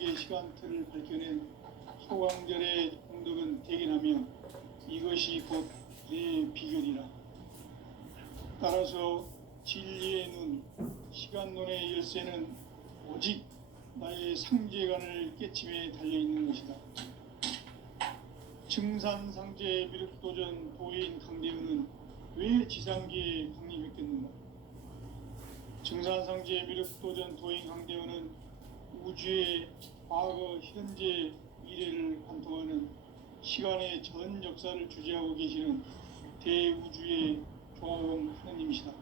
천적의 시간틀을 밝혀낸 소강절의 공덕은 대견하며 이것이 곧 내 비결이라. 따라서 진리의 눈, 시간론의 열쇠는 오직 나의 상제관을 깨침에 달려있는 것이다. 증산상제 미륵도전 도인 강대우는 왜 지상계에 강림했겠는가? 증산상제 미륵도전 도인 강대우는 우주의 과거, 현재, 미래를 관통하는 시간의 전 역사를 주재하고 계시는 대우주의 조화원 하느님이시다.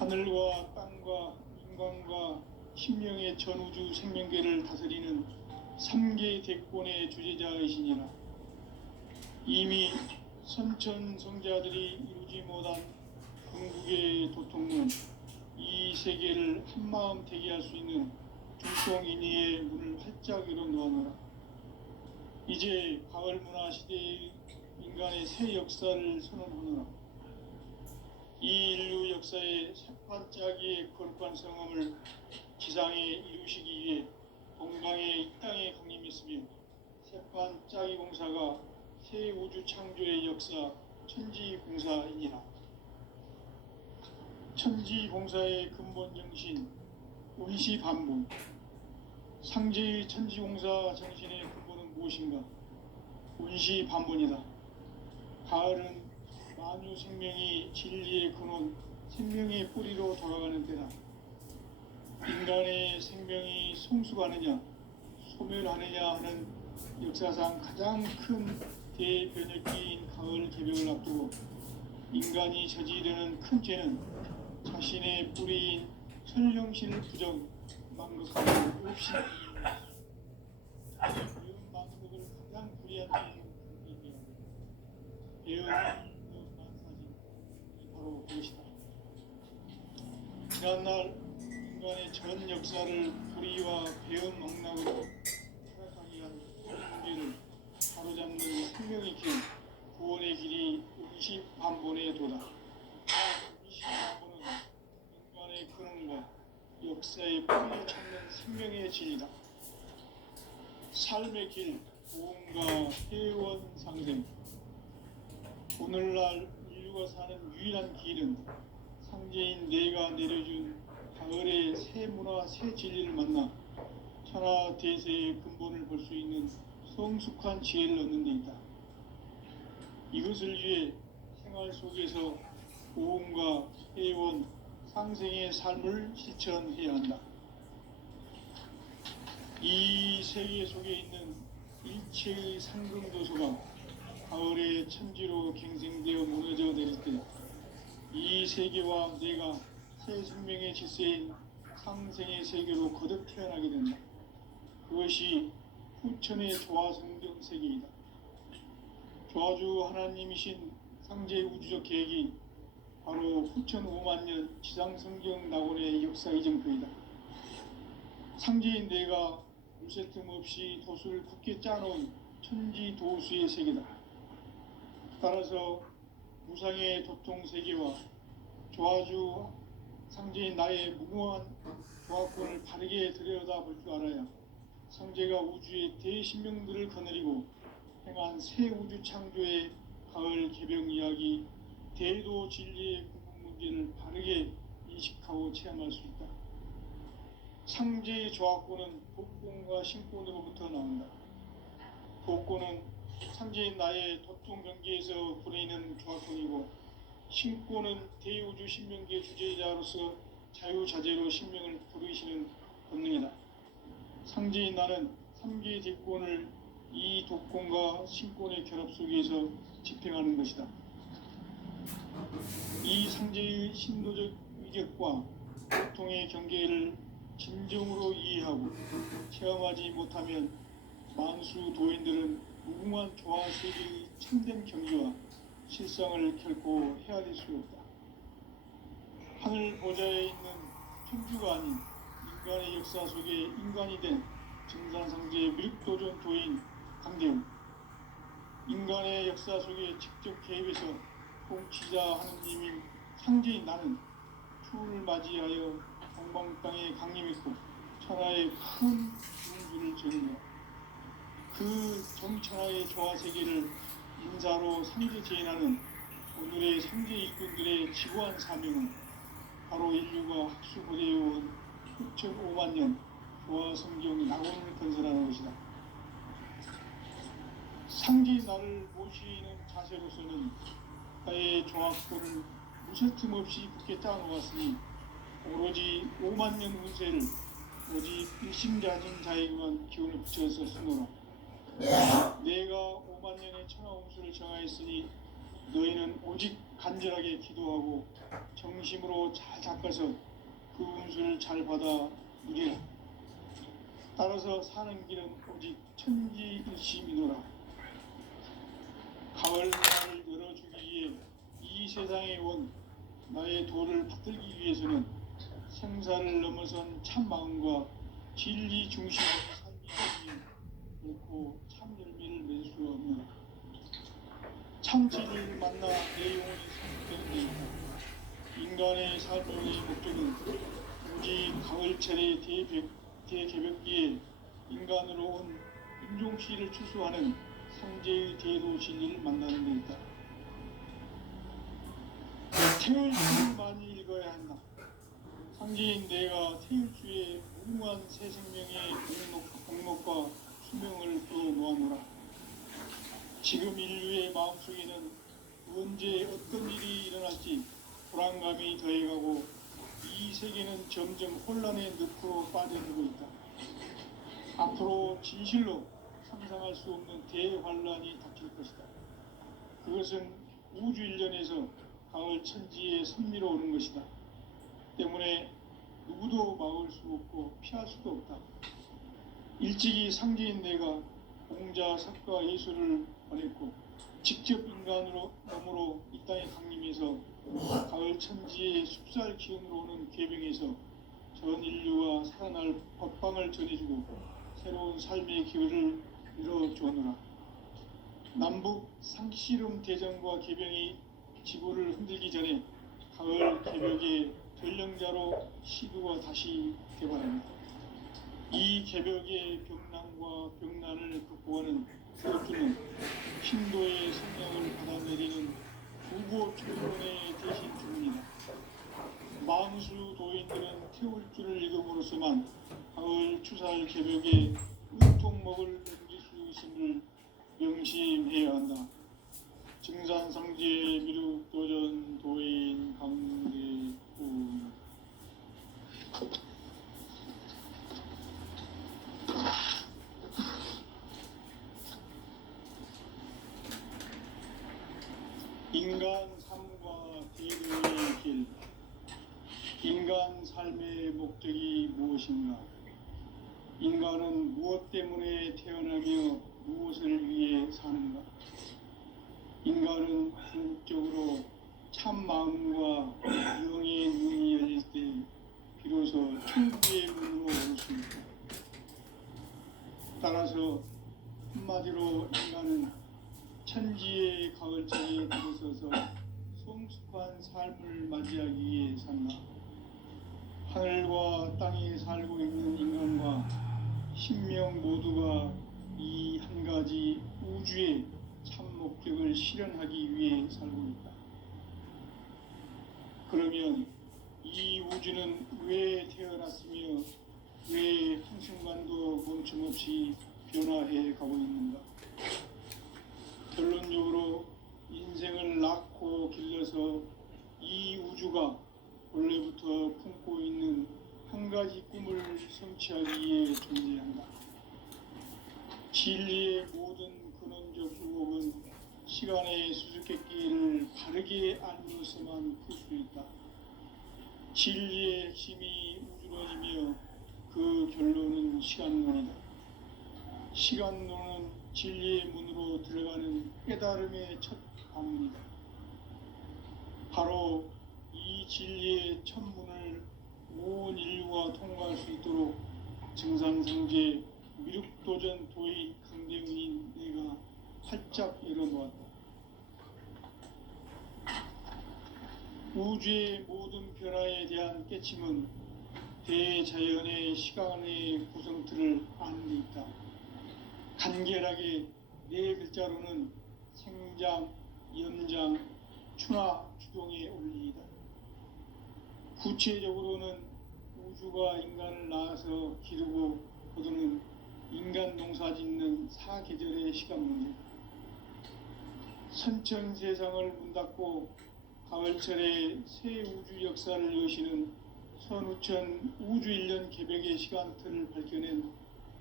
하늘과 땅과 인간과 신명의 전우주 생명계를 다스리는 3개 대권의 주재자이시니라. 이미 선천성자들이 이루지 못한 궁극의 도통론, 이 세계를 한마음 대기할 수 있는 중통인의의 문을 활짝 열어 놓아노라. 이제 가을문화 시대의 인간의 새 역사를 선언하노라. 이 인류 역사의 새반짝이의 거룩한 성함을 지상에 이루시기 위해 동방의 이 땅에 강림했으며 새반짝이 공사가 새 우주 창조의 역사 천지공사이니라. 천지공사의 근본 정신 운시반복. 상제의 천지공사 정신의 근본은 무엇인가? 운시반본이다. 가을은 만유 생명이 진리의 근원, 생명의 뿌리로 돌아가는 때다. 인간의 생명이 성숙하느냐, 소멸하느냐 하는 역사상 가장 큰 대변혁기인 가을 개벽을 앞두고 인간이 저지르는 큰 죄는 자신의 뿌리인 설령신을 부정, 망극하고 없이 배운 망극을 가장 불이한 배운 만사진, 바로 그것이다. 지난날 인간의 전 역사를 불의와 배은 망락으로 타락하게 한 문제를 바로잡는 생명의 길, 구원의 길이 운시반본의 도다. 운시반본은 인간의 근원과 역사의 뿌리를 찾는 생명의 진리다. 삶의 길, 보험과 회원 상생. 오늘날 인류가 사는 유일한 길은 상제인 내가 내려준 가을의 새 문화, 새 진리를 만나 천하 대세의 근본을 볼 수 있는 성숙한 지혜를 얻는 데 있다. 이것을 위해 생활 속에서 보험과 회원, 상생의 삶을 실천해야 한다. 이 세계 속에 있는 일체의 상금도서가 가을의 천지로 갱생되어 무너져 내릴 때 이 세계와 내가 새 생명의 질서인 상생의 세계로 거듭 태어나게 된다. 그것이 후천의 조화성경 세계이다. 조화주 하나님이신 상제 우주적 계획이 바로 후천 5만년 지상성경 낙원의 역사 이정표이다. 상제인 내가 물새 틈 없이 도수를 굳게 짜놓은 천지도수의 세계다. 따라서 무상의 도통 세계와 조화주 상제인 나의 무궁한 조화권을 바르게 들여다볼 줄 알아야 상제가 우주의 대신명들을 거느리고 행한 새 우주 창조의 가을 개병 이야기, 대도 진리의 궁극 문제를 바르게 인식하고 체험할 수 있다. 상제의 조화권은 복권과 신권으로부터 나온다. 복권은 상제인 나의 도통 경계에서 부리는 조화권이고, 신권은 대우주 신명계 주제자로서 자유자재로 신명을 부르시는 권능이다. 상제인 나는 3개의 대권을 이 도권과 신권의 결합 속에서 집행하는 것이다. 이 상제의 신도적 위격과 고통의 경계를 진정으로 이해하고 체험하지 못하면 만수 도인들은 무궁한 조화 세계의 참된 경지와 실상을 결코 헤아릴 수 없다. 하늘 보좌에 있는 천주가 아닌 인간의 역사 속에 인간이 된 증산상제 미륵도전 도인 강대우. 인간의 역사 속에 직접 개입해서 통치자 하느님인 상제인 나는 추후를 맞이하여 동방 땅에 강림했고 천하의 큰 운수를 저누며 그 정천하의 조화 세계를 인사로 상제 제인하는 오늘의 상제 일꾼들의 지구한 사명은 바로 인류가 학수고대해온 6,5만 년 조화 성경 낙원을 건설하는 것이다. 상제 나를 모시는 자세로서는 나의 조합권을 무쇠틈 없이 굳게 짜놓았으니 오로지 5만 년 운세를 오직 일심자진 자에게만 기운을 붙여서 쓰노라. 내가 5만 년의 천하 운수를 정하였으니 너희는 오직 간절하게 기도하고 정심으로 잘 닦아서 그 운수를 잘 받아 누리라. 따라서 사는 길은 오직 천지일심이노라. 가을날을 열어주기 위해 이 세상에 온 나의 도를 받들기 위해서는 생사를 넘어선 참 마음과 진리 중심의 삶이 결코 참 열매를 맺을 수 없노라. 참 진리를 만나 내 영혼이 성숙되는 데이다. 인간의 삶의 목적은 오직 가을철의 대개벽기에 인간으로 온 인종시를 추수하는 상제의 대도 진리를 만나는 데 있다. 태을주를 많이 읽어야 한다. 상제인 내가 태을주의 무궁한 새 생명의 공목과 수명을 풀어놓아노라. 지금 인류의 마음속에는 언제 어떤 일이 일어날지 불안감이 더해가고 이 세계는 점점 혼란의 늪으로 빠져들고 있다. 앞으로 진실로 상상할 수 없는 대환란이 닥칠 것이다. 그것은 우주 일련에서 가을 천지에 선미로 오는 것이다. 때문에 누구도 막을 수 없고 피할 수도 없다. 일찍이 상제인 내가 공자, 석가, 예수를 보냈고 직접 인간으로 몸으로 이 땅에 강림해서 가을 천지의 숲살 기운으로 오는 궤병에서 전 인류가 살아날 법방을 전해주고 새로운 삶의 기회를 이뤄주었노라. 남북 상씨름 대전과 개병이 지구를 흔들기 전에 가을 개벽의 전령자로 시도가 다시 개발합니다. 이 개벽의 병난과 병난을 극복하는 구호주는 신도의 성령을 받아내리는 구고 출론의 대신 주문이다. 만수 도인들은 태울주를 읽음으로써만 가을 추살 개벽의 은통목을 넘길 수 있음을 명심해야 한다. 증산상제 미륵도전 도인 강대군. 인간 삶과 대도의 길. 인간 삶의 목적이 무엇인가? 인간은 무엇 때문에 태어나며 무엇을 위해 사는가? 인간은 궁극적으로 참 마음과 영의 눈이 열릴 때 비로소 천국의 문으로 올 수 있다. 따라서 한마디로 인간은 천지의 가을철에 들어서서 성숙한 삶을 맞이하기 위해 산다. 하늘과 땅에 살고 있는 인간과 신명 모두가 이 한 가지 우주의 참 목적을 실현하기 위해 살고 있다. 그러면 이 우주는 왜 태어났으며 왜 한순간도 멈춤없이 변화해 가고 있는가? 결론적으로 인생을 낳고 길러서 이 우주가 원래부터 품고 있는 한 가지 꿈을 성취하기 위해 존재한다. 진리의 모든 근원적 의혹은 시간의 수수께끼를 바르게 알면서만 풀 수 있다. 진리의 핵심이 우주론이며 그 결론은 시간론이다. 시간론은 진리의 문으로 들어가는 깨달음의 첫 방문이다. 바로 이 진리의 첫 문을 온 인류가 통과할 수 있도록 증산상제 미륵도전 도의 강대훈인 내가 활짝 열어놓았다. 우주의 모든 변화에 대한 깨침은 대자연의 시간의 구성틀을 아는 데 있다. 간결하게 네 글자로는 생장, 연장, 추나 추동에 올리이다. 구체적으로는 우주가 인간을 낳아서 기르고 거두는 인간 농사 짓는 사계절의 시간 문제, 선천 세상을 문 닫고 가을철에 새 우주 역사를 여시는 선우천 우주 1년 개벽의 시간틀을 밝혀낸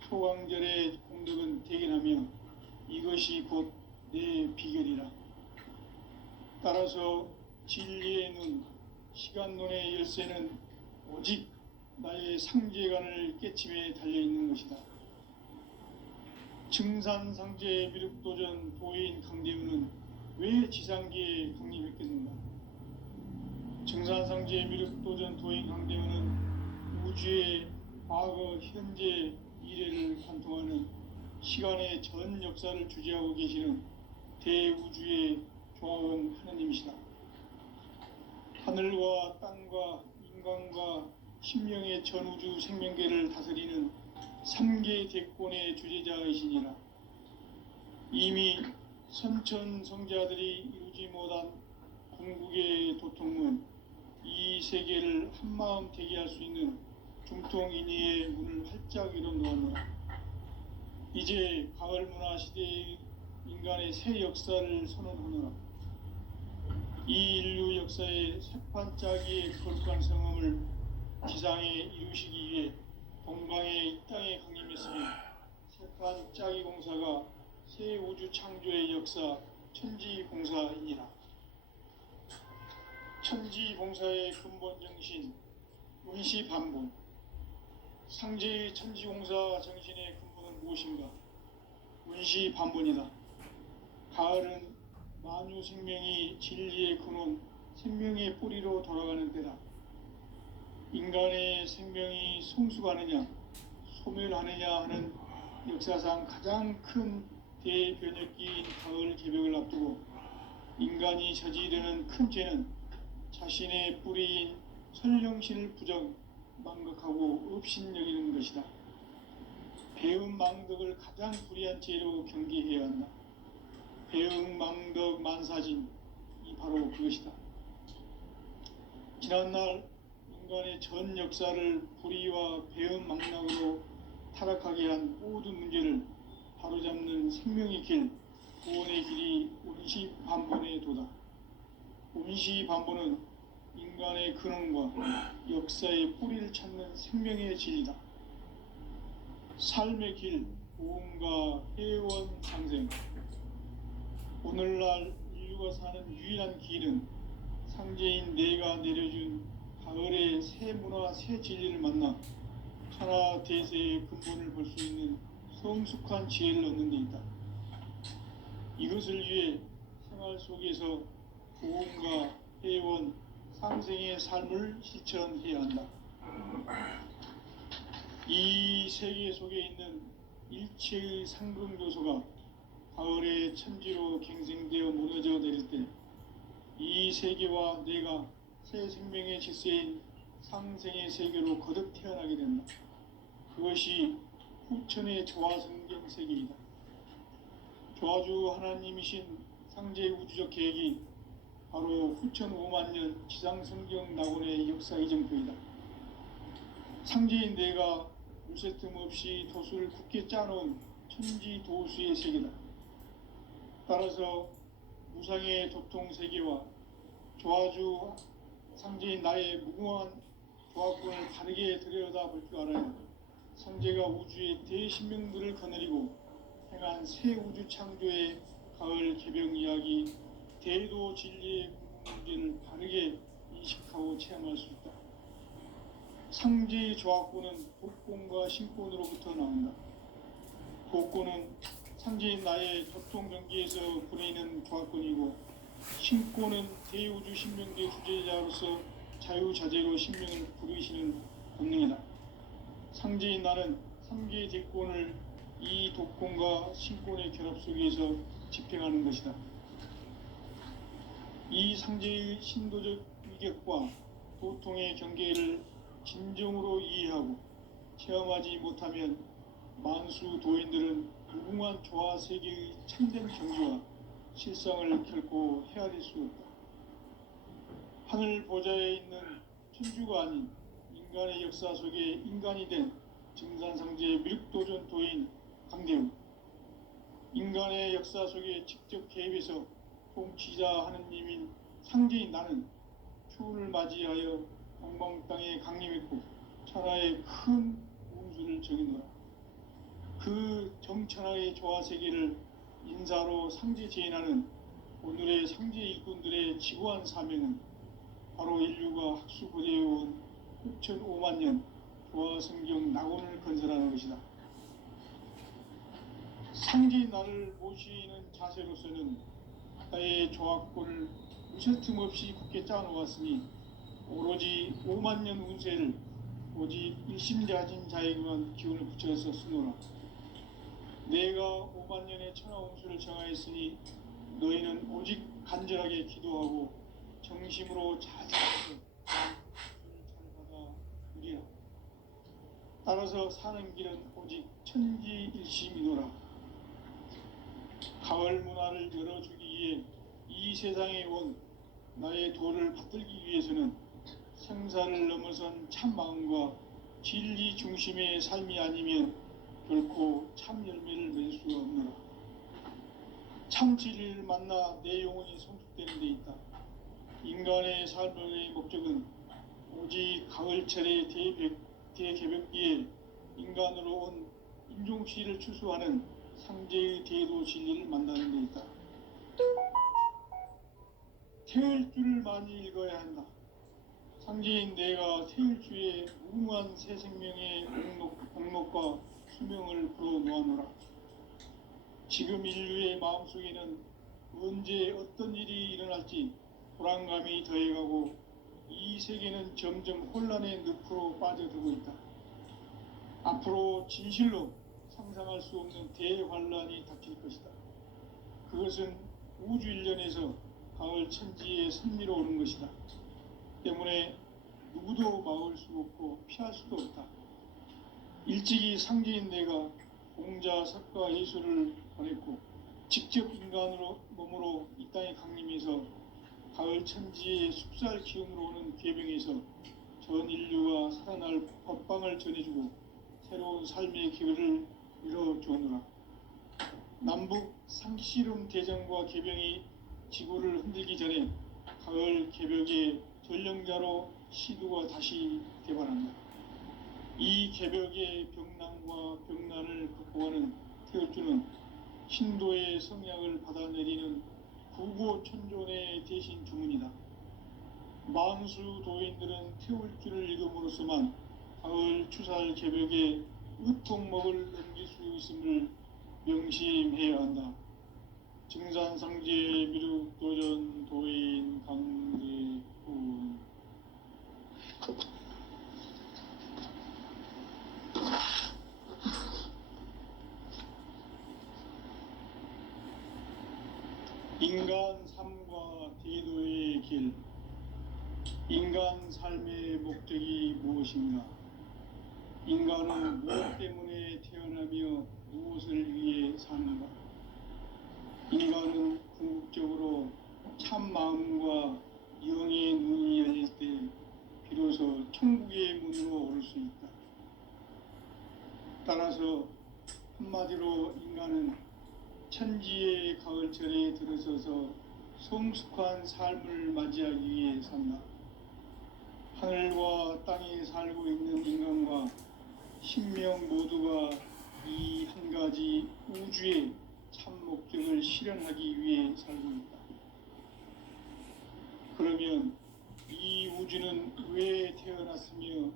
소강절의 공덕은 대견하며 이것이 곧 내 비결이라. 따라서 진리의 눈, 시간론의 열쇠는 오직 나의 상제관을 깨침에 달려있는 것이다. 증산상제 미륵도전 도인 강대우는 왜 지상기에 강림했겠는가? 증산상제 미륵도전 도인 강대우는 우주의 과거, 현재, 미래를 관통하는 시간의 전 역사를 주재하고 계시는 대우주의 조화원 하느님이시다. 하늘과 땅과 인간과 심령의 전우주 생명계를 다스리는 3계 대권의 주재자이시니라. 이미 선천 성자들이 이루지 못한 궁극의 도통문, 이 세계를 한마음 되게 할 수 있는 중통인의의 문을 활짝 열어놓았노라. 이제 가을 문화 시대의 인간의 새 역사를 선언하노라. 이 인류 역사의 새판짜기의 거룩한 성함을 지상에 이루시기 위해 동방의 이 땅에 강림했으며 새판짜기 공사가 새 우주 창조의 역사 천지봉사이니라. 천지봉사의 근본 정신 운시반본. 상제의 천지공사 정신의 근본은 무엇인가? 운시반본이다. 가을은 만유 생명이 진리의 근원, 생명의 뿌리로 돌아가는 때다. 인간의 생명이 성숙하느냐, 소멸하느냐 하는 역사상 가장 큰 대변혁기인 가을 개벽을 앞두고 인간이 저지르는 큰 죄는 자신의 뿌리인 선령신을 부정, 망각하고 업신여기는 것이다. 배은망덕을 가장 불의한 죄로 경계해야 한다. 배은망덕 만사진이 바로 그것이다. 지난날 인간의 전 역사를 불의와 배은망락으로 타락하게 한 모든 문제를 바로잡는 생명의 길, 구원의 길이 운시반본의 도다. 운시반본은 인간의 근원과 역사의 뿌리를 찾는 생명의 진리다. 삶의 길, 보험과 회원 상생. 오늘날 인류가 사는 유일한 길은 상제인 내가 내려준 가을의 새 문화, 새 진리를 만나 천하 대세의 근본을 볼 수 있는 성숙한 지혜를 얻는 데 있다. 이것을 위해 생활 속에서 보험과 회원, 상생의 삶을 실천해야 한다. 이 세계 속에 있는 일체의 상금 요소가 가을의 천지로 갱생되어 무너져 내릴 때 이 세계와 내가 새 생명의 질서인 상생의 세계로 거듭 태어나게 된다. 그것이 후천의 조화성경 세계이다. 조화주 하나님이신 상제 우주적 계획이 바로 후천 5만년 지상성경 낙원의 역사 이정표이다. 상제인 내가 물새 틈 없이 도수를 굳게 짜놓은 천지도수의 세계다. 따라서 무상의 도통세계와 조화주 상제인 나의 무궁한 조화권을 바르게 들여다볼 줄 알아야 상제가 우주의 대신명들을 거느리고 행한 새 우주 창조의 가을 개벽 이야기 대도 진리의 문제를 바르게 인식하고 체험할 수 있다. 상제의 조화권은 복권과 신권으로부터 나온다. 복권은 상제인 나의 도통 경계에서 부리는 조화권이고, 신권은 대우주 신명계 주제자로서 자유자재로 신명을 부르시는 본능이다. 상제인 나는 3개의 대권을 이 도권과 신권의 결합 속에서 집행하는 것이다. 이 상제의 신도적 위격과 도통의 경계를 진정으로 이해하고 체험하지 못하면 만수 도인들은 무궁한 조화 세계의 참된 경지와 실상을 결코 헤아릴 수 없다. 하늘 보좌에 있는 천주가 아닌 인간의 역사 속에 인간이 된 증산상제 미륵도전 도인 강대우, 인간의 역사 속에 직접 개입해서 통치자 하느님인 상제인 나는 추운을 맞이하여 동방 땅에 강림했고 천하의 큰 운수를 정했노라. 그 정천하의 조화세계를 인사로 상제 제인하는 오늘의 상제 일꾼들의 지구한 사명은 바로 인류가 학수고대해온 6,500만 년 조화성경 낙원을 건설하는 것이다. 상제인 나를 모시는 자세로서는 나의 조화권을 무쇠틈 없이 굳게 짜놓았으니 오로지 5만 년 운세를 오직 일심자진 자에게만 기운을 붙여서 쓰노라. 내가 5만 년의 천하 운수를 정하였으니 너희는 오직 간절하게 기도하고 정심으로 자제해서 운수를 잘 받아 누리라. 따라서 사는 길은 오직 천지일심이노라. 가을 문화를 열어주기 위해 이 세상에 온 나의 도를 받들기 위해서는 생사를 넘어선 참 마음과 진리 중심의 삶이 아니면 결코 참 열매를 맺을 수가 없노라. 참 진리를 만나 내 영혼이 성숙되는 데 있다. 인간의 삶의 목적은 오직 가을철의 대개벽기에 인간으로 온 인종시를 추수하는 상제의 대도 진리를 만나는 데 있다. 태일주를 많이 읽어야 한다. 상제인 내가 태일주의 무궁한 새 생명의 공록과 수명을 불어놓아노라. 지금 인류의 마음속에는 언제 어떤 일이 일어날지 불안감이 더해가고 이 세계는 점점 혼란의 늪으로 빠져들고 있다. 앞으로 진실로 상상할 수 없는 대환란이 닥칠 것이다. 그것은 우주 일련에서 가을 천지에 선미로 오는 것이다. 때문에 누구도 막을 수 없고 피할 수도 없다. 일찍이 상제인 내가 공자, 석가, 예수를 보냈고 직접 인간으로 몸으로 이 땅에 강림해서 가을 천지의 숲살 기운으로 오는 괴병에서 전 인류가 살아날 법방을 전해주고 새로운 삶의 기회를 이뤄주오노라. 남북 상씨름 대전과 개병이 지구를 흔들기 전에 가을 개벽의 전령자로 시두가 다시 개발한다. 이 개벽의 병난과 병난을 극복하는 태울주는 신도의 성약을 받아내리는 구고천존의 대신 주문이다. 만수 도인들은 태울주를 읽음으로써만 가을 추살 개벽의 의통목을 넘길 수 있음을 명심해야 한다. 증산상제 미륵도전 도인 강대훈. 인간 삶과 대도의 길. 인간 삶의 목적이 무엇인가? 인간은 무엇 때문에 태어나며 무엇을 위해 사는가? 인간은 궁극적으로 참 마음과 영의 눈이 열릴 때 비로소 천국의 문으로 오를 수 있다. 따라서 한마디로 인간은 천지의 가을철에 들어서서 성숙한 삶을 맞이하기 위해 산다. 하늘과 땅에 살고 있는 인간과 신명 모두가 이 한 가지 우주의 참 목적을 실현하기 위해 살고 있다. 그러면 이 우주는 왜 태어났으며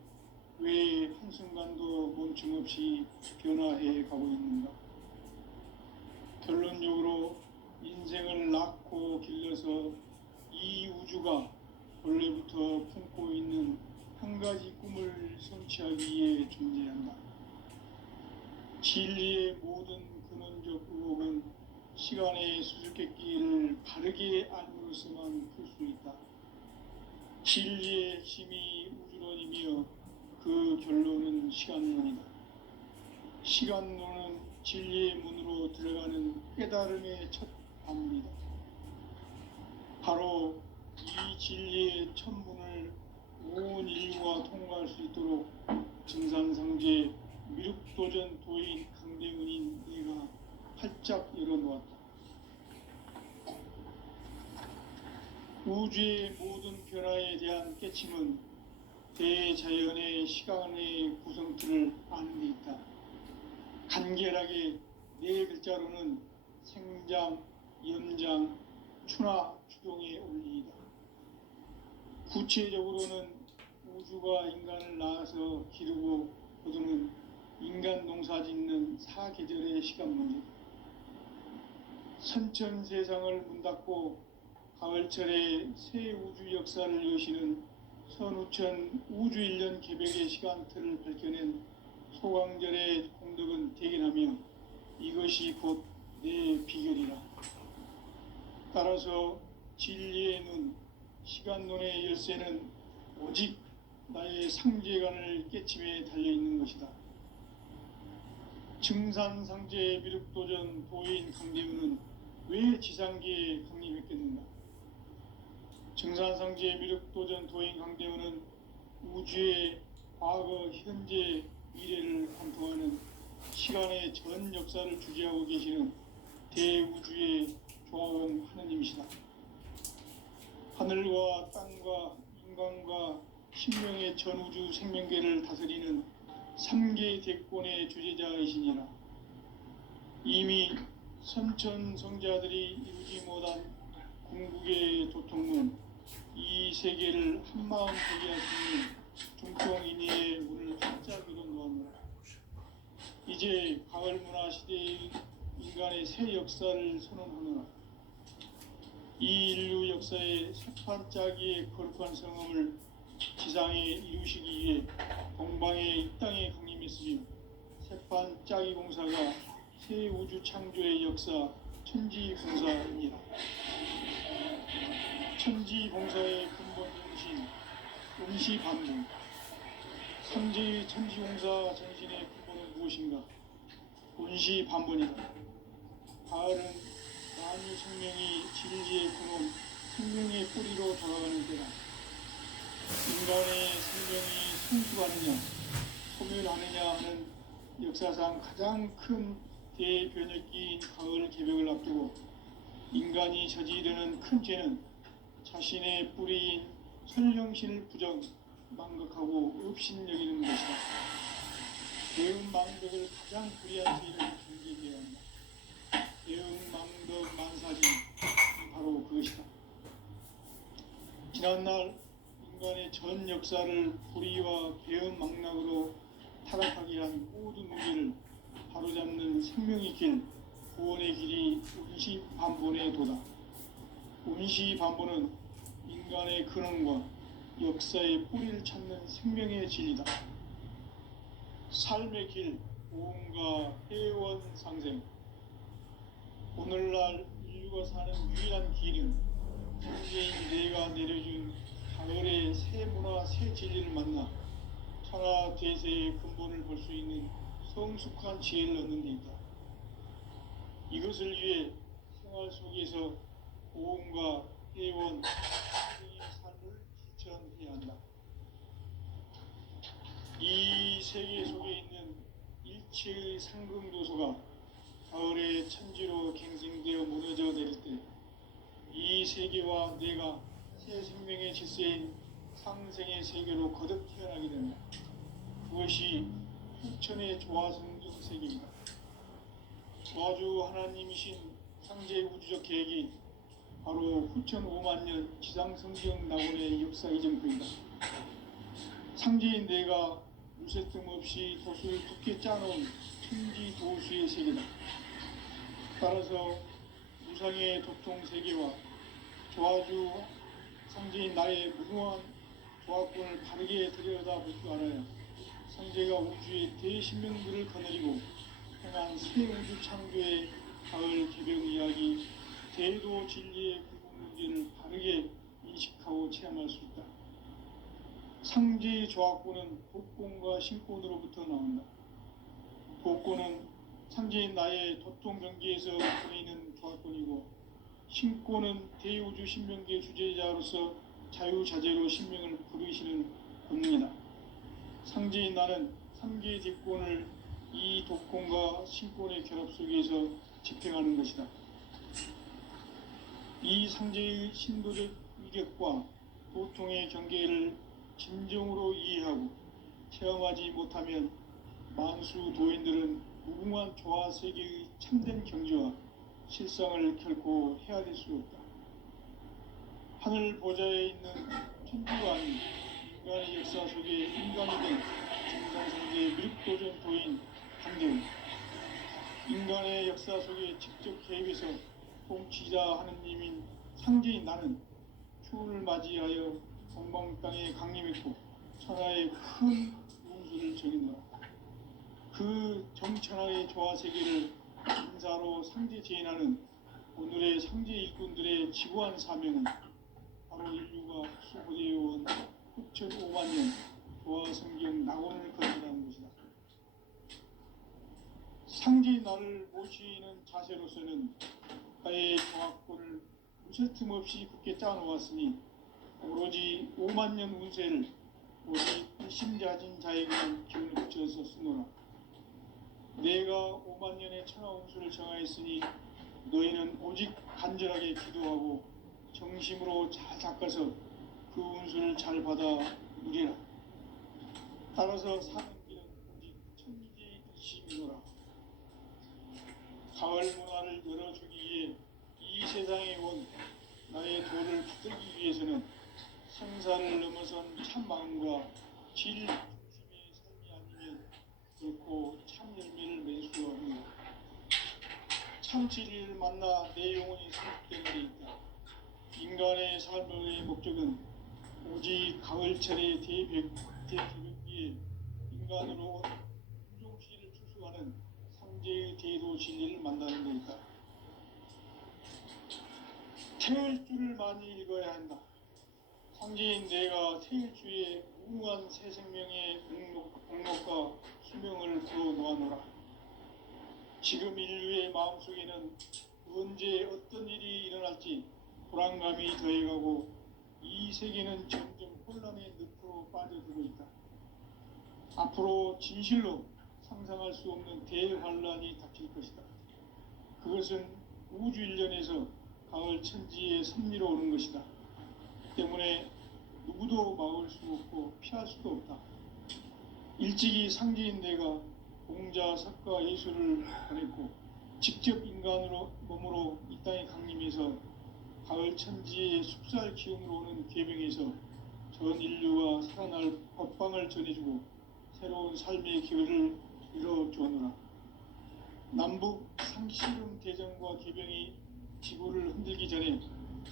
왜 한순간도 멈춤없이 변화해 가고 있는가? 결론적으로 인생을 낳고 길러서 이 우주가 원래부터 품고 있는 한 가지 꿈을 성취하기 위해 존재한다. 진리의 모든 근원적 의혹은 시간의 수수께끼를 바르게 알므로서만 풀 수 있다. 진리의 핵심이 우주론이며 그 결론은 시간론이다. 시간론은 진리의 문으로 들어가는 깨달음의 첫 관문이다. 바로 이 진리의 첫 문을 온 인류가 통과할 수 있도록 증산상제 미륵도전 도인 강대문인 내가 활짝 열어놓았다. 우주의 모든 변화에 대한 깨침은 대자연의 시간의 구성틀을 아는 데 있다. 간결하게 네 글자로는 생장, 연장, 추나 추동의 원리이다. 구체적으로는 우주가 인간을 낳아서 기르고 거두는 인간 농사 짓는 사계절의 시간문이다. 선천 세상을 문 닫고 가을철에 새 우주 역사를 여시는 선우천 우주 1년 개백의 시간틀을 밝혀낸 소강절의 공덕은 대견하며 이것이 곧 내 비결이라. 따라서 진리의 눈, 시간론의 열쇠는 오직 나의 상제관을 깨침에 달려있는 것이다. 증산상제 미륵도전 도인 강대문은 왜 지상계에 강림했겠는가? 증산상제 미륵도전 도인 강대문은 우주의 과거, 현재, 미래를 관통하는 시간의 전 역사를 주재하고 계시는 대우주의 조화원 하느님이시다. 하늘과 땅과 인간과 신명의 전우주 생명계를 다스리는 3계 대권의 주제자이시니라. 이미 선천성자들이 이루지 못한 궁극의 도통문, 이 세계를 한마음 되게 할 수 있는 중통인의의 문을 활짝 열어놓았노라. 이제 가을 문화 시대의 인간의 새 역사를 선언하노라. 이 인류 역사의 새판짜기의 거룩한 성험을 지상에 이루시기 위해 동방의 이 땅에 강림했으며 새판짜기 공사가 새 우주 창조의 역사 천지봉사입니다. 천지봉사의 근본 정신 음시반문. 상제의 천지봉사 정신의 근본은 무엇인가? 운시반문이다. 가을은 만유 생명이 진리의 근원, 생명의 뿌리로 돌아가는 때다. 인간의 생명이 성숙하느냐, 소멸하느냐 하는 역사상 가장 큰 대변혁기인 가을 개벽을 앞두고 인간이 저지르는 큰 죄는 자신의 뿌리인 선령신을 부정, 망각하고 업신여기는 것이다. 대응망덕을 가장 불의한 죄를 경계해야 한다. 대응망덕 만사지 바로 그것이다. 지난날 인간의 전 역사를 불의와 배은망락으로 타락하게 한 모든 문제를 바로잡는 생명의 길, 구원의 길이 운시반본의 도다. 운시반본은 인간의 근원과 역사의 뿌리를 찾는 생명의 진리다. 삶의 길, 보험과 회원 상생. 오늘날 인류가 사는 유일한 길은 현재인 내가 내려준 가을의 새 문화, 새 진리를 만나 천하 대세의 근본을 볼 수 있는 성숙한 지혜를 얻는 데 있다. 이것을 위해 생활 속에서 보험과 회원, 상생의 삶을 실천해야 한다. 이 세계 속에 있는 일체의 상금도소가 가을의 천지로 갱생되어 무너져 내릴 때 이 세계와 내가 새 생명의 질서인 상생의 세계로 거듭 태어나게 된다. 그것이 후천의 조화성경 세계입니다. 조화주 하나님이신 상제 우주적 계획이 바로 후천 5만 년 지상성경 낙원의 역사 이정표이다. 상제인 내가 무쇠 틈 없이 도수를 굳게 짜놓은 천지 도수의 세계다. 따라서 무상의 도통 세계와 조화주 상제인 나의 무궁한 조화권을 바르게 들여다볼 줄 알아야 상제가 우주의 대신명들을 거느리고 행한 새 우주 창조의 가을 개벽 이야기, 대도 진리의 궁극 문제를 바르게 인식하고 체험할 수 있다. 상제의 조합구는 독곤과 신곤으로부터 나온다. 독곤은 상제인 나의 도통 경기에서 보이는 조합권이고, 신곤은 대우주 신명기의 주제자로서 자유자재로 신명을 부르시는 본능이다. 상제인 나는 상계의 뒷권을 이 독곤과 신곤의 결합 속에서 집행하는 것이다. 이 상제의 신도적 위격과 도통의 경계를 진정으로 이해하고 체험하지 못하면 만수 도인들은 무궁한 조화 세계의 참된 경지와 실상을 결코 헤아릴 수 없다. 하늘 보좌에 있는 천주가 아닌 인간의 역사 속에 인간이 된 증산상계의 미륵도전 도인 한대훈, 인간의 역사 속에 직접 개입해서 통치자 하느님인 상제인 나는 추운을 맞이하여 동방 땅에 강림했고 천하의 큰 운수를 정했노라. 그 정천하의 조화 세계를 인사로 상제 제인하는 오늘의 상제 일꾼들의 지구한 사명은 바로 인류가 수호되어온 흑천 5만 년 조화 성경 낙원을 건너라는 것이다. 상제인 나를 모시는 자세로서는 나의 조합권을 무쇠틈 없이 굳게 짜놓았으니 오로지 5만 년 운세를 오직 일심자진 자에게만 기운을 붙여서 쓰노라. 내가 5만 년의 천하 운수를 정하였으니 너희는 오직 간절하게 기도하고 정심으로 잘 닦아서 그 운수를 잘 받아 누리라. 따라서 사는 길은 오직 천지일심이노라. 가을 문화를 열어주기 위해 이 세상에 온 나의 도를 붙들기 위해서는 생사를 넘어선 참 마음과 질 중심의 삶이 아니면 결코 참 열매를 맺을 수 없는 참 진리를 만나 내 영혼이 성숙되는 데 있다. 인간의 삶의 목적은 오직 가을철의 대개벽기에 인간으로 온 인종시를 추수하는 상제의 대도 진리를 만나는 데 있다. 태일주를 많이 읽어야 한다. 상제인 내가 태일주의 무궁한 새 생명의 목록과 수명을 풀어놓아노라. 지금 인류의 마음속에는 언제 어떤 일이 일어날지 불안감이 더해가고 이 세계는 점점 혼란의 늪으로 빠져들고 있다. 앞으로 진실로 상상할 수 없는 대환란이 닥칠 것이다. 그것은 우주 일련에서 가을 천지의 섭리로 오는 것이다. 때문에 누구도 막을 수 없고 피할 수도 없다. 일찍이 상제인 내가 공자, 석가, 예수를 보냈고 직접 인간으로 몸으로 이 땅에 강림해서 가을 천지의 숲살 기운으로 오는 계명에서 전 인류가 살아날 법방을 전해주고 새로운 삶의 기회를 이뤄주었노라. 남북 상씨름 대전과 개병이 지구를 흔들기 전에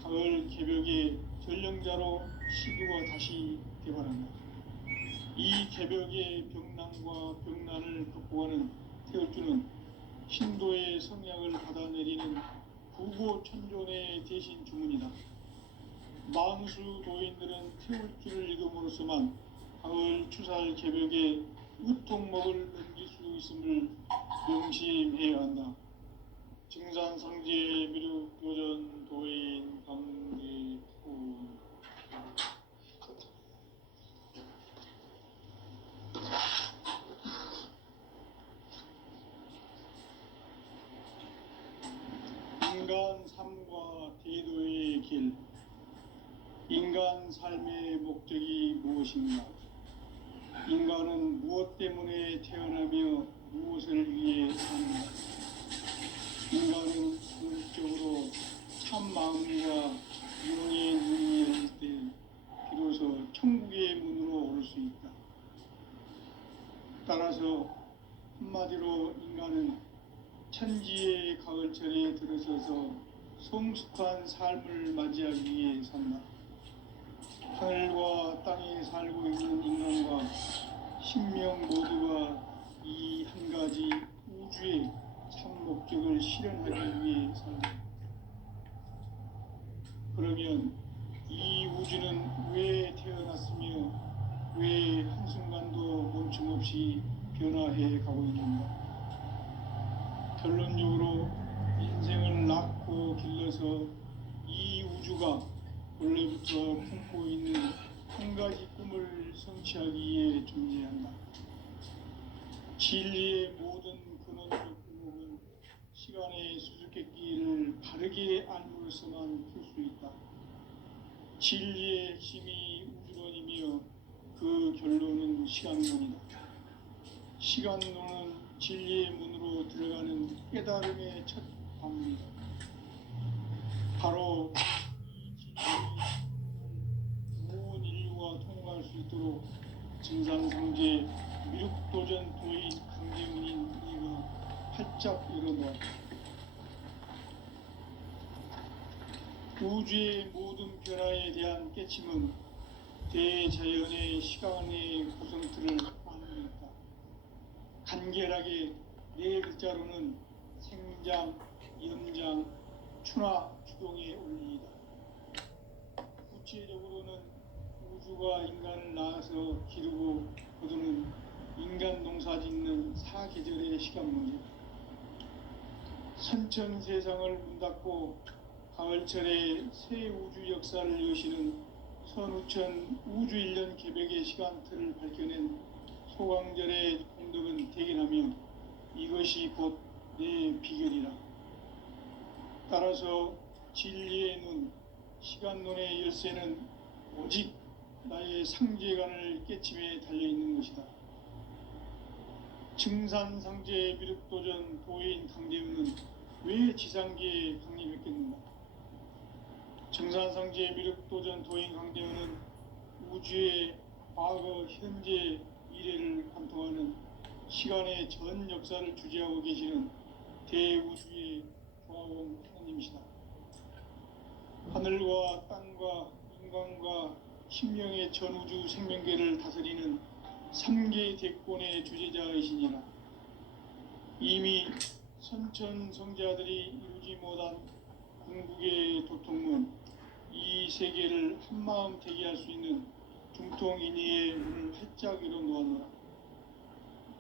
가을 개벽의 전령자로 시도가 다시 개발한다. 이 개벽의 병난과 병난을 극복하는 태울주는 신도의 성약을 받아내리는 구고천존의 대신 주문이다. 만수 도인들은 태울주를 읽음으로써만 가을 추살 개벽의 으통목을 넘길 수 있음을 명심해야 한다. 증산상제 미륵 교전 도인 강제훈. 인간 삶과 대도의 길. 인간 삶의 목적이 무엇인가? 인간은 무엇 때문에 태어나며 무엇을 위해 사는가? 인간은 궁극적으로 참 마음과 영의 눈이 열릴 때 비로소 천국의 문으로 올 수 있다. 따라서 한마디로 인간은 천지의 가을철에 들어서서 성숙한 삶을 맞이하기 위해 산다. 하늘과 땅에 살고 있는 인간과 신명 모두가 이 한 가지 우주의 참 목적을 실현하기 위해 산다. 그러면 이 우주는 왜 태어났으며 왜 한순간도 멈춤없이 변화해 가고 있는가? 결론적으로 인생을 낳고 길러서 이 우주가 원래부터 품고 있는 한 가지 꿈을 성취하기 위해 존재한다. 진리의 모든 근원적 의목은 시간의 수수께끼를 바르게 알므로서만 풀 수 있다. 진리의 핵심이 우주론이며 그 결론은 시간론이다. 시간론은 진리의 문으로 들어가는 깨달음의 첫 방문이다. 바로 이 진리의 문을 온 인류가 통과할 수 있도록 증산상제 미륵도전 도인 강제문인 이가 활짝 열어놓았다. 우주의 모든 변화에 대한 깨침은 대자연의 시간의 구성틀을 나누었다. 간결하게 네 글자로는 생장, 연장, 추나 추동의 원리이다. 구체적으로는 우주가 인간을 낳아서 기르고 거두는 인간 농사 짓는 사계절의 시간문제, 선천 세상을 문 닫고 가을철에 새 우주 역사를 여시는 선우천 우주 1년 개백의 시간틀을 밝혀낸 소강절의 공덕은 대견하며 이것이 곧 내 비결이라. 따라서 진리의 눈, 시간론의 열쇠는 오직 나의 상제관을 깨침에 달려있는 것이다. 증산상제 미륵도전 도인 강대우는 왜 지상계에 강림했겠는가? 증산상제 미륵도전 도인 강대우는 우주의 과거, 현재, 미래를 관통하는 시간의 전 역사를 주재하고 계시는 대우주의 조화원 하나님이시다. 하늘과 땅과 인간과 신명의 전우주 생명계를 다스리는 3개 대권의 주제자이시니라. 이미 선천성자들이 이루지 못한 궁극의 도통문, 이 세계를 한마음 되게 할 수 있는 중통인의의 문을 활짝 열어놓았노라.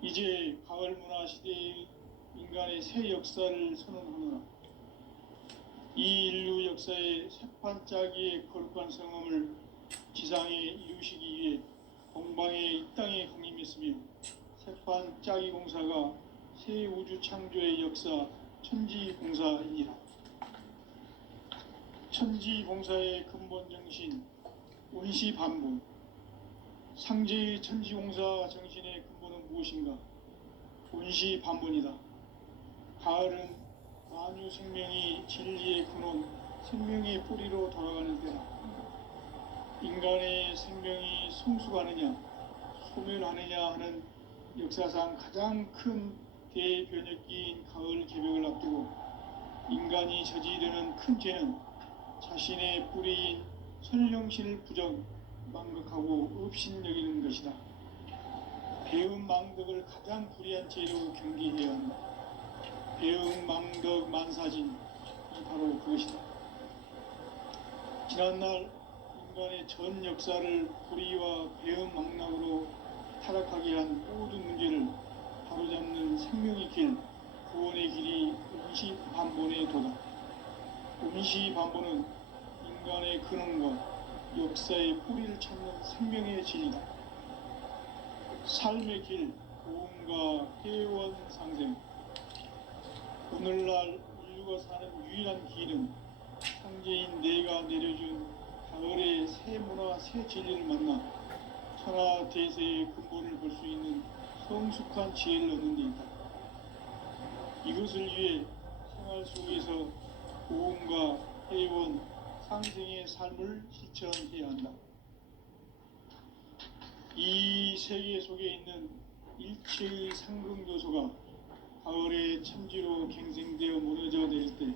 이제 가을 문화 시대의 인간의 새 역사를 선언하노라. 이 인류 역사의 새판짜기의 거룩한 성험을 지상에 이루시기 위해 동방의 이 땅에 강림했으며 새판짜기 공사가 새 우주 창조의 역사 천지공사이니라. 천지공사의 근본 정신 원시반복, 상제의 천지공사 정신의 근본은 무엇인가? 원시반본이다. 가을은 만유 생명이 진리의 근원, 생명의 뿌리로 돌아가는 때다. 인간의 생명이 성숙하느냐, 소멸하느냐 하는 역사상 가장 큰 대변혁기인 가을 개벽을 앞두고 인간이 저지르는 큰 죄는 자신의 뿌리인 선령신을 부정, 망각하고 업신여기는 것이다. 배움 망덕을 가장 불의한 죄로 경계해야 한다. 배움 망덕 만사진이 바로 그것이다. 지난날 인간의 전 역사를 불의와 배움 망락으로 타락하게 한 모든 문제를 바로잡는 생명의 길, 구원의 길이 원시반본의 도다. 원시반본은 인간의 근원과 역사의 뿌리를 찾는 생명의 진리다. 삶의 길, 고음과 회원 상생. 오늘날 인류가 사는 유일한 길은 상제인 내가 내려준 가을의 새 문화, 새 진리를 만나 천하 대세의 근본을 볼 수 있는 성숙한 지혜를 얻는 데 있다. 이것을 위해 생활 속에서 고음과 회원, 상생의 삶을 실천해야 한다. 이 세계 속에 있는 일체의 상극 요소가 가을의 천지로 갱생되어 무너져 내릴 때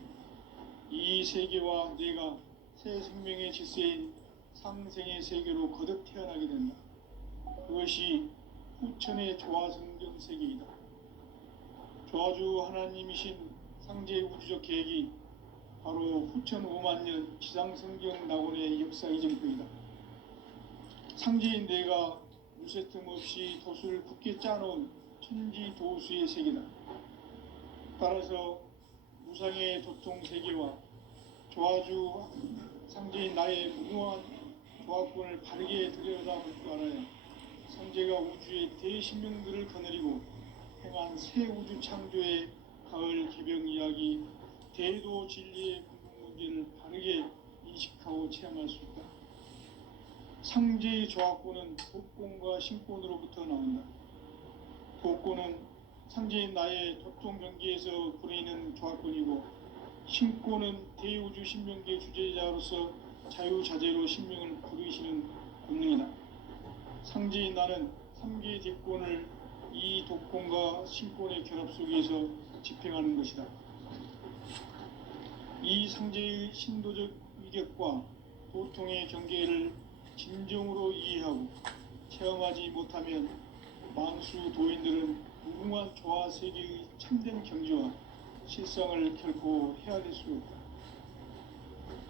이 세계와 내가 새 생명의 질서인 상생의 세계로 거듭 태어나게 된다. 그것이 후천의 조화성경 세계이다. 조화주 하나님이신 상제 우주적 계획이 바로 후천 5만 년 지상성경 낙원의 역사 이전표이다. 상제인 내가 무쇠틈 없이 돛을 굳게 짜놓은 천지도수의 세계다. 따라서 무상의 도통 세계와 조화주 상제인 나의 무궁한 조합권을 바르게 들여다볼 줄 알아야 상제가 우주의 대신명들을 거느리고 행한 새 우주 창조의 가을 개병 이야기, 대도 진리의 궁극 문제를 바르게 인식하고 체험할 수 있다. 상제의 조합권은 독권과 신권으로부터 나온다. 독권은 상제인 나의 도통 경계에서 부리는 조합권이고, 신권은 대우주 신명계 주제자로서 자유자재로 신명을 부르시는 권능이다. 상제인 나는 3개의 대권을 이 독권과 신권의 결합 속에서 집행하는 것이다. 이 상제의 신도적 위격과 도통의 경계를 진정으로 이해하고 체험하지 못하면 만수 도인들은 무궁한 조화 세계의 참된 경지와 실상을 결코 헤아릴 수 없다.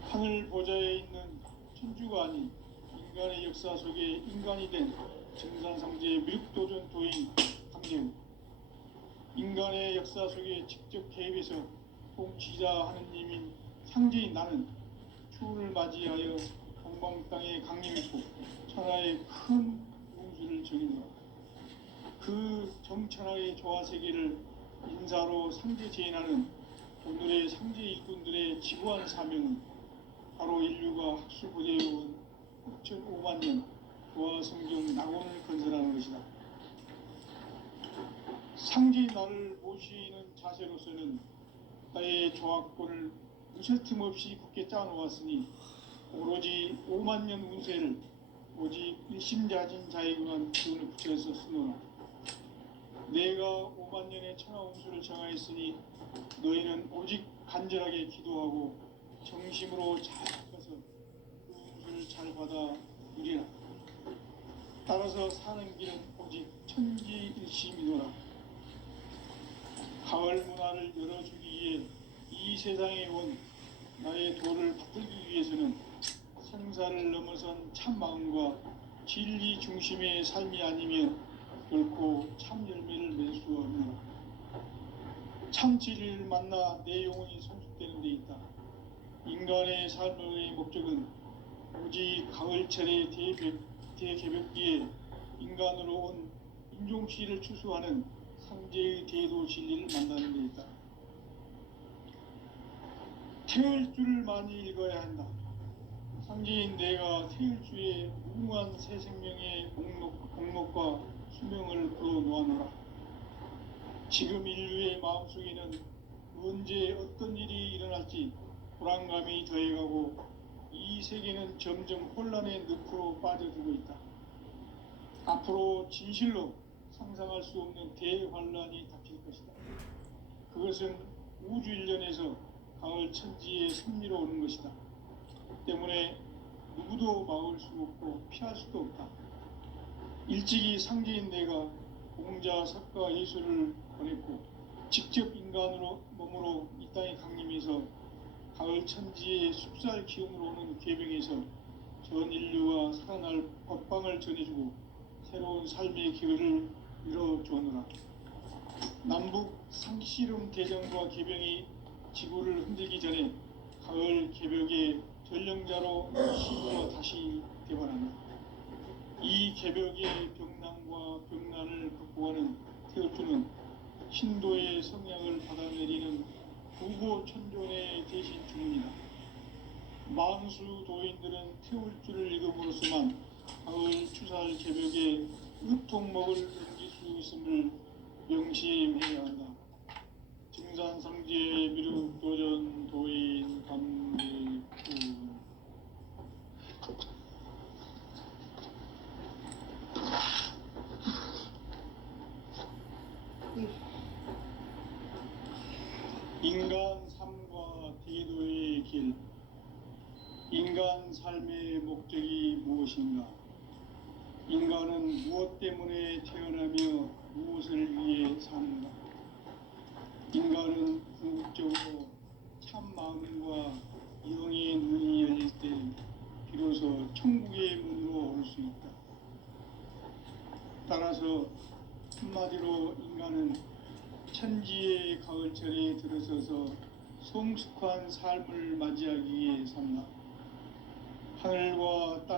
하늘 보좌에 있는 천주가 아닌 인간의 역사 속에 인간이 된 증산상제의 미륵도전 도인 강재우, 인간의 역사 속에 직접 개입해서 통치자 하느님인 상제인 나는 추운을 맞이하여 동방 땅에 강림했고 천하의 큰 용수를 정인노라. 그 정천하의 조화세계를 인사로 상제 제인하는 오늘의 상제 일꾼들의 지구한 사명은 바로 인류가 학수부대해온 6,500만 년 조화성경 낙원을 건설하는 것이다. 상제인 나를 모시는 자세로서는 나의 조합권을 무쇠틈 없이 굳게 짜놓았으니 오로지 5만 년 운세를 오직 일심자진 자에게만 기운을 붙여서 쓰노라. 내가 5만 년의 천하 운수를 정하였으니 너희는 오직 간절하게 기도하고 정심으로 잘 닦아서 그 운수를 잘 받아 누리라. 따라서 사는 길은 오직 천지일심이노라. 가을 문화를 열어주기 위해 이 세상에 온 나의 도를 붙들기 위해서는 생사를 넘어선 참 마음과 진리 중심의 삶이 아니면 결코 참 열매를 맺을 수 없노라. 참 진리를 만나 내 영혼이 성숙되는 데 있다. 인간의 삶의 목적은 오직 가을철의 대개벽기에 인간으로 온 인종치를 추수하는 상제의 대도 진리를 만나는 데 있다. 태을 줄을 많이 읽어야 한다. 상제인 내가 태일주의 무궁한 새 생명의 목록과 수명을 풀어놓아노라. 지금 인류의 마음속에는 언제 어떤 일이 일어날지 불안감이 더해가고 이 세계는 점점 혼란의 늪으로 빠져들고 있다. 앞으로 진실로 상상할 수 없는 대환란이 닥칠 것이다. 그것은 우주 일련에서 가을 천지의 섭리로 오는 것이다. 때문에 누구도 막을 수 없고 피할 수도 없다. 일찍이 상제인 내가 공자, 석가, 예수를 보냈고 직접 인간으로 몸으로 이 땅에 강림해서 가을 천지의 숲살 기운으로 오는 계병에서 전 인류가 살아날 법방을 전해주고 새로운 삶의 기회를 열어주었노라. 남북 상씨름 대전과 계병이 지구를 흔들기 전에 가을 개벽의 전령자로 시부로 다시 대발한다. 이 개벽의 병난과 병난을 극복하는 태울주는 신도의 성향을 받아내리는 구고천존의 대신 주문이다. 만수 도인들은 태울주를 읽음으로써만 가을 추살 개벽의 으통목을 넘길 수 있음을 명심해야 한다. 증산상제 미륵도전 도인 감리구 인간 삶과 대도의 길. 인간 삶의 목적이 무엇인가? 인간은 무엇 때문에 태어나며 무엇을 위해 사는가? 인간은 궁극적으로 참 마음과 영의 눈이 열릴 때 비로소 천국의 문으로 올 수 있다. 따라서 한마디로 인간은 천지의 가을철에 들어서서 성숙한 삶을 맞이하기 위해 산다. 하늘과 땅이